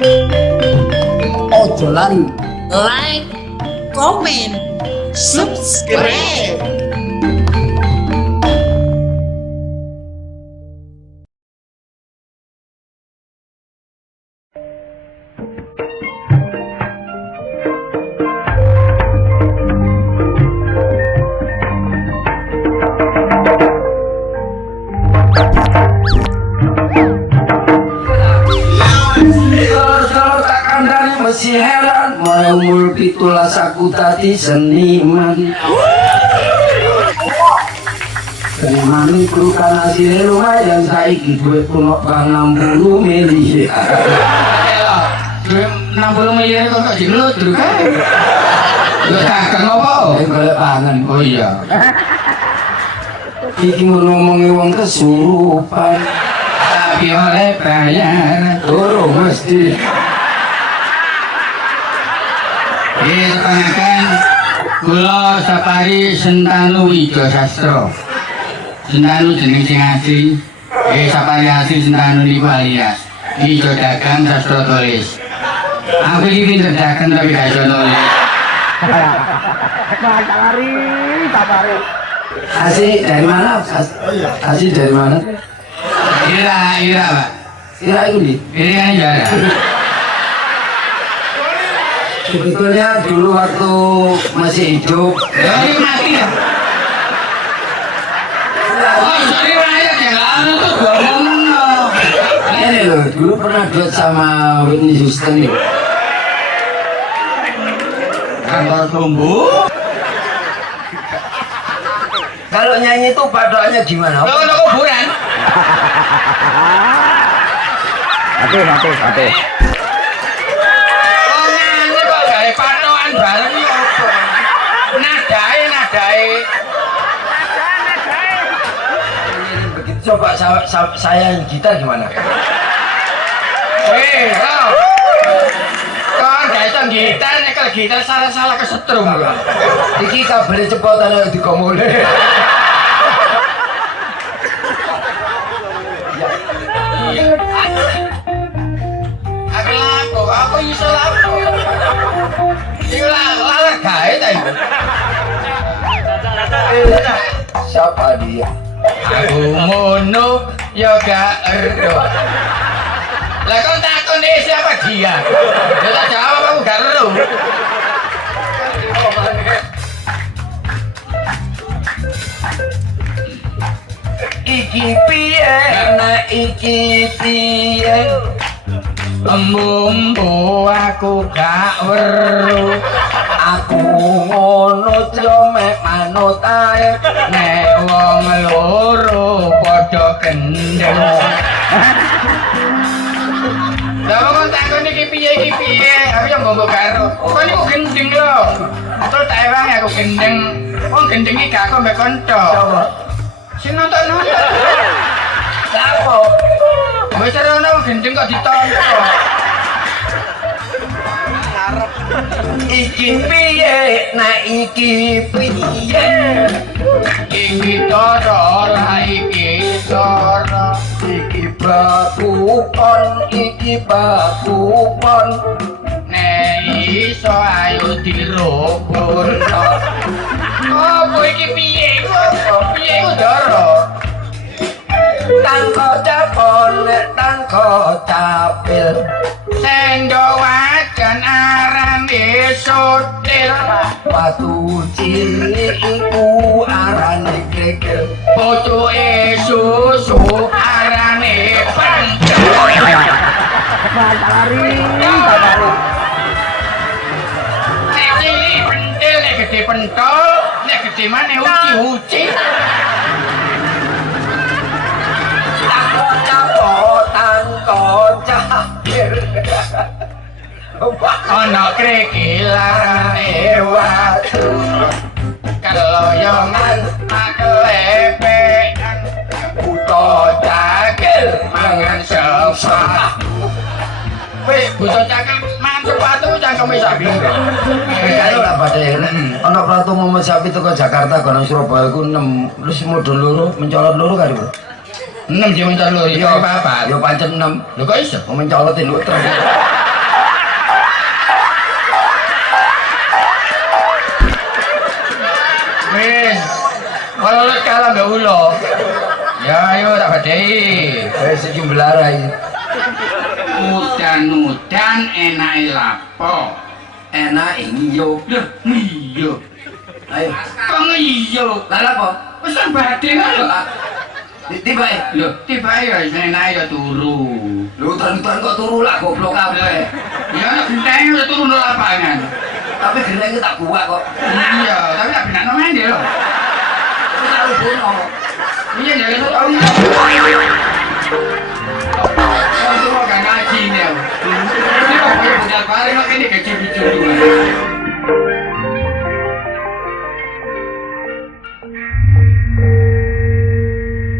Ojo lali like, comment, subscribe. Masih heran mau umur pitulas aku tadi seniman itu kan hasilnya lumayan saiki duit punok bang 60 miliar duit 60 miliar kok gak jelut dulu kan lu dagang apa? golek pangan. Oh iya iki ngomongi wong kesurupan tapi oleh bayar turun mesti Kepangakan kula Sapari Sentanu Wijo Sastro. Sentanu jeneng sing asli. Sapari asli Sentanu niku alias Wijo Dagang Sastro Tulis. Aku iki pinter dagang tapi gak iso nulis. Sapari. Asli dari mana? Asli dari mana? Ira, Pak. Ira itu di? Ira Jara. Sebetulnya dulu waktu masih hidup ini mati ya? Oh sorry rakyat ya gak ada tuh gua ngomong ini loh, dulu pernah duet sama Whitney Houston nih kantor tumbuh kalau nyanyi itu padoannya gimana? Kalau ada kuburan hati patokan bareng iki opo? Nadae. Begitu coba saya yang gitar gimana? Kan gak iso gitar nyekel gitar salah kesetrum. Iki kabel cepotan digomole. Aku iso laku. Iki laler gawe ta iki. Siapa dia? Aku ngono ya gak ero. Lah kok takon siapa dia? Ya tak jawab aku gak ero. Iki piye? Nah iki piye? Mumpu aku gak weruh aku ngono yo mek manut ae nek wong loro padha gendeng lha kok takon iki piye aku yo mbok karo kok niku gendeng lho terus tak ewang aku gendeng wong gendeng iki gak kok mek kanca sing nonton Lapo? Wis ora gendeng kok ditonton. Iki piye? Nah iki piye? Iki toro lah iki toro. Iki bakupon. Nek iso ayo dirukun. Apa iki piye? Piye ku doro? Tangko capon, tangko capil Sendo wajan arane sotil Watu cilik iku arane krikil Bocoke susu arane pentil Nek cilik pentil, nek gede pentol Nek gede mana uci-uci Tangko capil ono krikilarane watu keloyongan maklepekan buto cakil mangan sepatu weh buto cakil mangan sepatu cangkeme sapi kaya lah pada ono pratu mau sapi teko Jakarta kono Surabaya ku 6 terus modal loro mencolot loro kali 6 dia mencolot loro iya apa-apa ya pancen 6 lho kok iso mencolot lho terus wis. Kalau lu kalah mbak ulo. Ya ayo tak badai. Wis iki mbelarai. Udan-udan enake lapo. Enak iyo. Loh, iya. Ayo. Kok iya? Lah apa? Wis kan badhe kan lho. Tiba Loh, tiba ya enake ya turu. lu udan-udan kok turu lah goblok kabeh. Ya nek genteng ya turu nang lapangan. Tapi genteng tak buat kok. Iya, tapi tak benakno mende lho. Tahu bono. Iya ya itu. Oh, itu mau gak ngaji nih. Ini kok budak balik kok ini kecil-kecil.